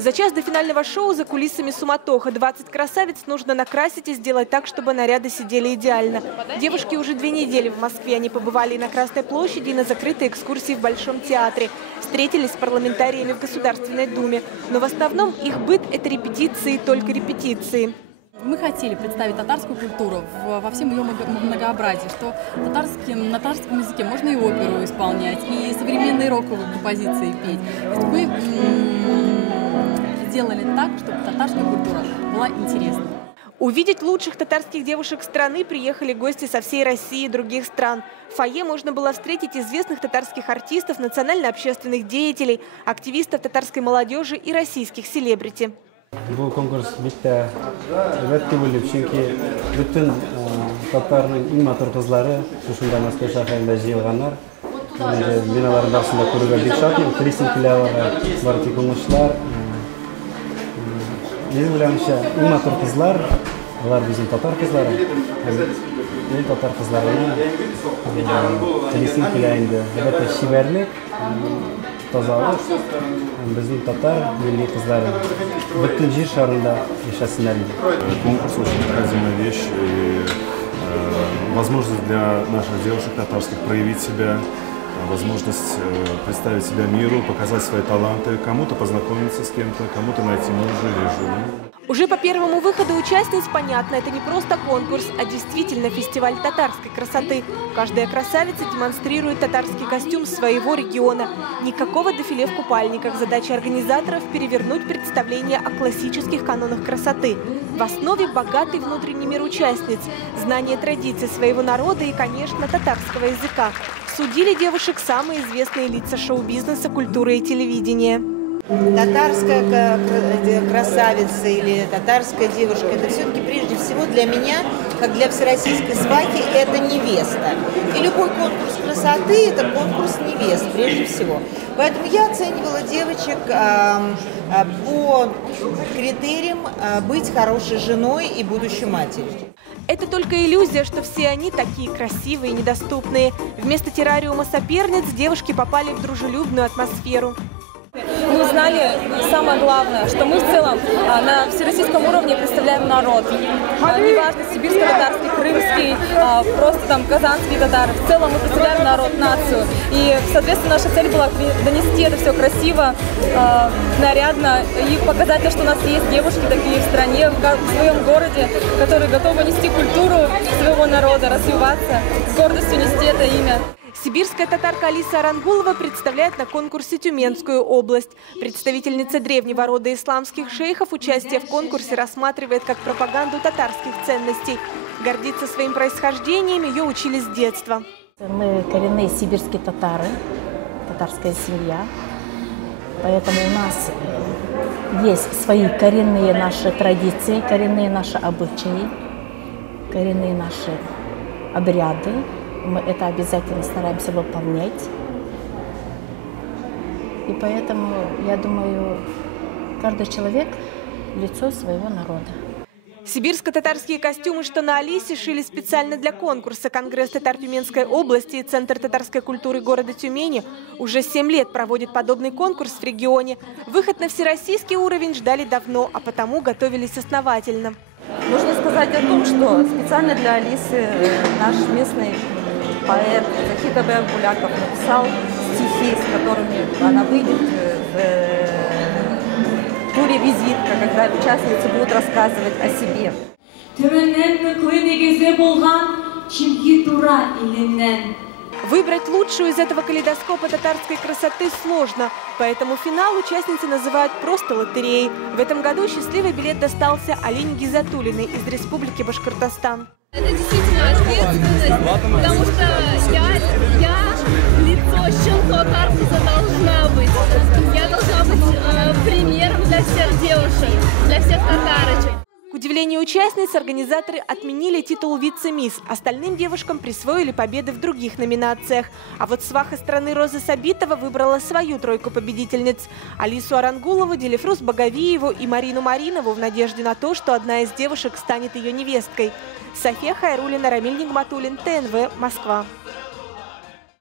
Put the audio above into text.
За час до финального шоу за кулисами суматоха. 20 красавиц нужно накрасить и сделать так, чтобы наряды сидели идеально. Девушки уже 2 недели в Москве. Они побывали и на Красной площади, и на закрытой экскурсии в Большом театре. Встретились с парламентариями в Государственной Думе. Но в основном их быт – это репетиции, только репетиции. Мы хотели представить татарскую культуру во всем ее многообразии, что на татарском языке можно и оперу исполнять, и современные роковые композиции петь. То есть мы сделали так, чтобы татарская культура была интересной. Увидеть лучших татарских девушек страны приехали гости со всей России и других стран. В фойе можно было встретить известных татарских артистов, национально-общественных деятелей, активистов татарской молодежи и российских селебрити. Bu konkurs bitta albatta bo'lib, chunki butun Tatarning eng motor qizlari shunda Moskva shahrida yig'ilganlar. Binolarning barchasida ko'rgan bek shodman, Krisinkilar, barcha ko'ngilchilar. Biz bilamizcha eng motor qizlar, ular bizning Tatar qizlari. Bu Tatar qizlarini Krisinkilaydi. Albatta shibarlik, tozalik. Bizning Tatar milliy qizlari butun yer sharida yashasınlar. Конкурс очень необходимая вещь, и возможность для наших девушек татарских проявить себя, возможность представить себя миру, показать свои таланты, кому-то познакомиться с кем-то, кому-то найти мужа или жену. Уже по первому выходу участниц понятно, это не просто конкурс, а действительно фестиваль татарской красоты. Каждая красавица демонстрирует татарский костюм своего региона. Никакого дефиле в купальниках. Задача организаторов – перевернуть представление о классических канонах красоты. В основе богатый внутренний мир участниц, знание традиций своего народа и, конечно, татарского языка. Судили девушек самые известные лица шоу-бизнеса, культуры и телевидения. Татарская красавица или татарская девушка – это все-таки прежде всего для меня, как для всероссийской свахи, это невеста. И любой конкурс красоты – это конкурс невест прежде всего. Поэтому я оценивала девочек по критериям быть хорошей женой и будущей матерью. Это только иллюзия, что все они такие красивые и недоступные. Вместо террариума соперниц девушки попали в дружелюбную атмосферу. Мы узнали самое главное, что мы в целом на всероссийском уровне представляем народ. Неважно, сибирско-татарский, крымский, просто там казанские татары. В целом мы представляем народ, нацию. И, соответственно, наша цель была донести это все красиво, нарядно и показать, что у нас есть девушки такие в стране, в своем городе, которые готовы нести культуру своего народа, развиваться, с гордостью нести это имя. Сибирская татарка Алиса Арангулова представляет на конкурсе Тюменскую область. Представительница древнего рода исламских шейхов участие в конкурсе рассматривает как пропаганду татарских ценностей. Гордиться своим происхождением ее учили с детства. Мы коренные сибирские татары, татарская семья. Поэтому у нас есть свои коренные наши традиции, коренные наши обычаи, коренные наши обряды. Мы это обязательно стараемся выполнять. И поэтому, я думаю, каждый человек – лицо своего народа. Сибирско-татарские костюмы, что на Алисе, шили специально для конкурса. Конгресс татар Тюменской области и Центр татарской культуры города Тюмени уже 7 лет проводит подобный конкурс в регионе. Выход на всероссийский уровень ждали давно, а потому готовились основательно. Нужно сказать о том, что специально для Алисы наш местный поэт Захид Абай-Буляков написал стихи, с которыми она выйдет в туре «Визитка», когда участницы будут рассказывать о себе. Выбрать лучшую из этого калейдоскопа татарской красоты сложно, поэтому финал участницы называют просто лотереей. В этом году счастливый билет достался Алине Гизатуллиной из Республики Башкортостан. Это действительно ответственность, потому что я лицо щелкова карпуса должна быть. Я должна быть примером для всех девушек, для всех татарочек. К удивлению участниц, организаторы отменили титул вице-мисс. Остальным девушкам присвоили победы в других номинациях. А вот сваха страны Роза Сабитова выбрала свою тройку победительниц. Алису Арангулову, Делифрус Багавиеву и Марину Маринову в надежде на то, что одна из девушек станет ее невесткой. София Хайруллина, Рамиль Нигматуллин, ТНВ, Москва.